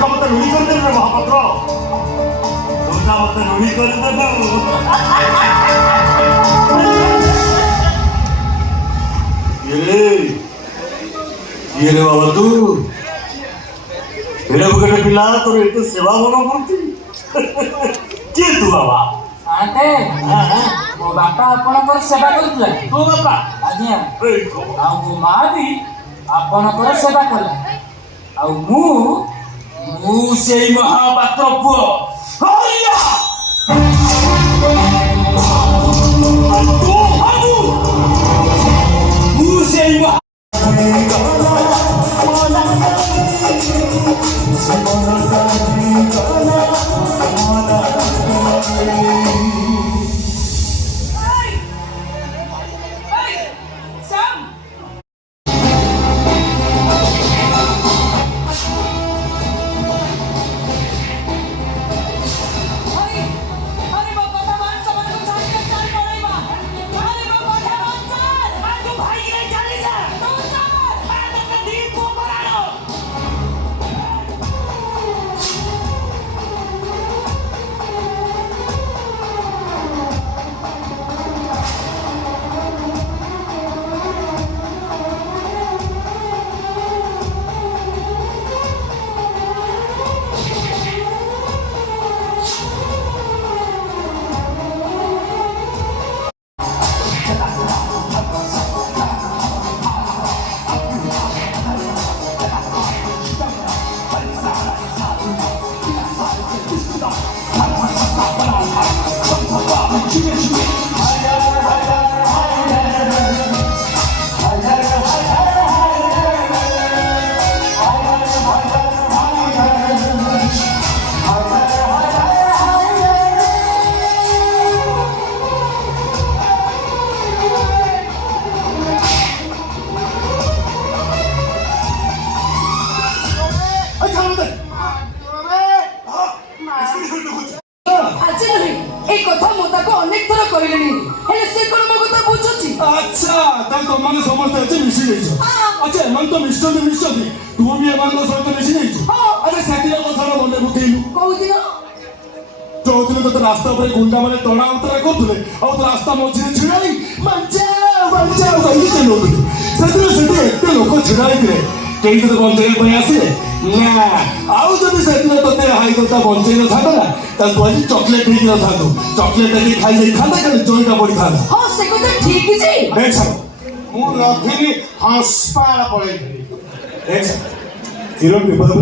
तुमका मत रुणी करते रे महापात्र तुमका मत रुणी करते ना ये रे बाबा तू मेरे बगल पिला तो एक सेवा होना पड़ती के तू बाबा आते मो बापा आपणकर सेवा करथला तो बाबा आज्ञा ए को आ मो मां भी आपणकर सेवा कला आ मु सेई महापात्र पुओ हरिया तू हाबू मु सेई अच्छा तब तो माने समस्त अच्छे मिसी नहीं छो अच्छा मन तो मिस्टर ने मिस्टर थी तू भी एमान को सहित मिसी नहीं छो अरे साथी को थोड़ा बोले बुकेलु कहू दिन जो दिन तो रास्ता पर गुंडा माने टणा उतरा करथले और तो रास्ता मझे छिड़ाई मंचा कहि के लोग सेते एते लोग छिड़ाई करे केही तो बंचेल पय आसे ना आउ जदी सेते तते हाई करता बंचेल थाता ना ता कोई चॉकलेट ही न थातो चॉकलेट के खाई जाई थाता के जोईटा पड़ी थाता हां से को तो ठीक छी देख मु रथिनी हंसपाला पड़े देख हिरो विपद